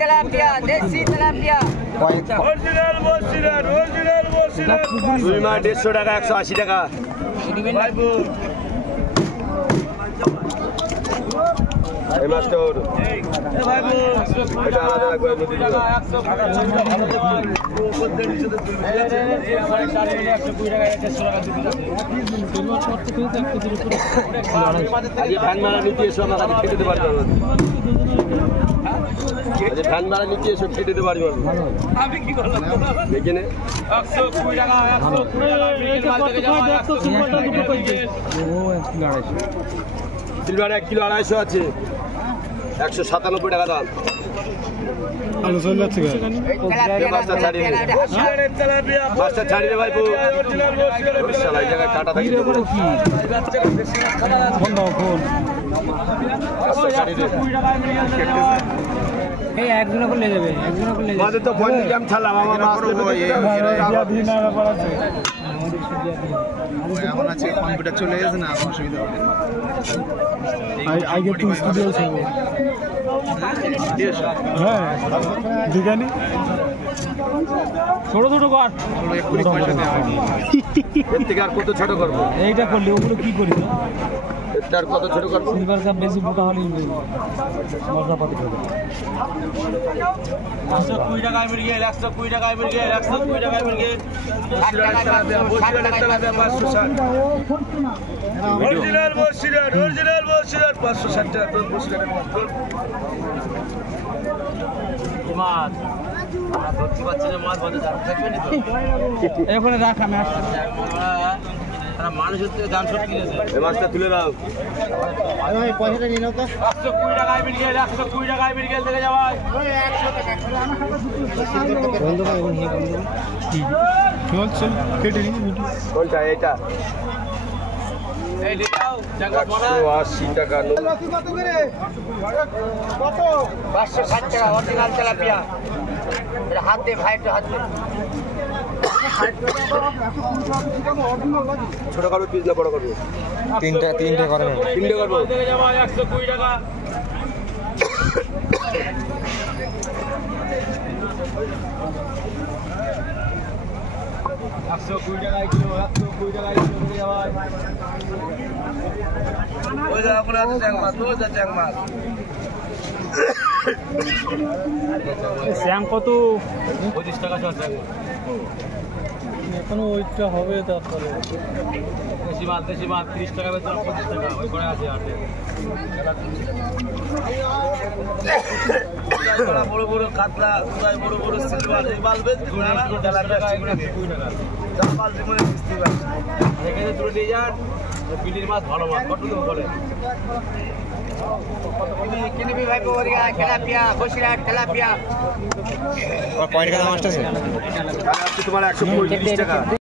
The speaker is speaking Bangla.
তেলাপিয়া দেশি তেলাপিয়া অরিজিনাল বসিরাট রুই মাছ 150 টাকা 180 টাকা এই মাছটা ওর এটা আলাদা রাখবে নদী ভাই ধান মারা নিতে এসো আমার কাছে খেতে দিতে পারবে ধান মারা নিতে এসো খেতে দিতে পারবে আমি কি করলাম দেখে নে 120 টাকা 120 টাকা সিলভার 1 কিলো 250 আছে 197 টাকা দাম আলো চলে যাচ্ছে মাছটা ছাড়িয়ে মাছটা ছাড়িয়ে দে ভাই শালা এই জায়গায় কাটা থাকে কি বন্ধ ফোন মাছটা ছাড়িয়ে দে এই একজন করে যাবে একজন করে যাবে আমাদের তো বন্ধ ক্যাম ছাড়লাম আমার মাছ দিন আর ব্যাপার আছে এমন আছে কম্পিউটার চলে গেছে না অসুবিধা হবে আগে তুই স্টুডিও ছিল হ্যাঁ দিগানি ছোট ছোট কর এর থেকে আর কত ছোট করবো এইটা করলি ওগুলো কি করি তার কত ছোট করবো সিলভার কাপ বেশি মোটা হলে মশলাপাতি খাবে 120 টাকায় মিল গেল 120 টাকায় মিল গেল 120 টাকায় মিল গেল অরিজিনাল বসিরাট 560 টাকা বসিরাট মাছ ধরতে পারছি না মাছ বাজে দাম থাকবে না তো এখানে রাখ আমি আসছি মানুষের থেকে দাম সব কিনেছে এই মাছটা তুলে দাও ভাই পয়সাটা নিয়ে নাও তো 120 টাকায় মিল গেল 120 টাকায় মিল গেল দেখে যাও ভাই 100 টাকা বন্ধ ভাই এখন হে বন্ধ চল চল কেটে নি কোনটা এটা এই দাও জায়গা বড় 80 টাকা কত করে কত 560 টাকা অরিজিনাল তেলাপিয়া এটা হাত দে ভাই একটু হাত দে ছোট করবো পিস না বড় করবো তিনটা করেন তিনটে করবো দেখে যাও 120 টাকা শ্যাম কত 25 টাকা চল এখনো ওইটা হবে তারপরে দেশি মাছ 30 টাকা বেচা 25 টাকা ওই করে আছে আর বড় বড় কাতলা বড় বড় সিলভার এই মাল বেচবি না 20 টাকা এগুলো 20 টাকা যা মাল জীবনে কিস্তি বাস এখানে তুলে নিয়ে যান বিলির মাছ ভালো মাছ কত দাম বলে কিনবি ভাই ওরিয়া তেলাপিয়া বসিরাট তেলাপিয়া আর কয় টাকা মাছটা আছে তোমার 125 টাকা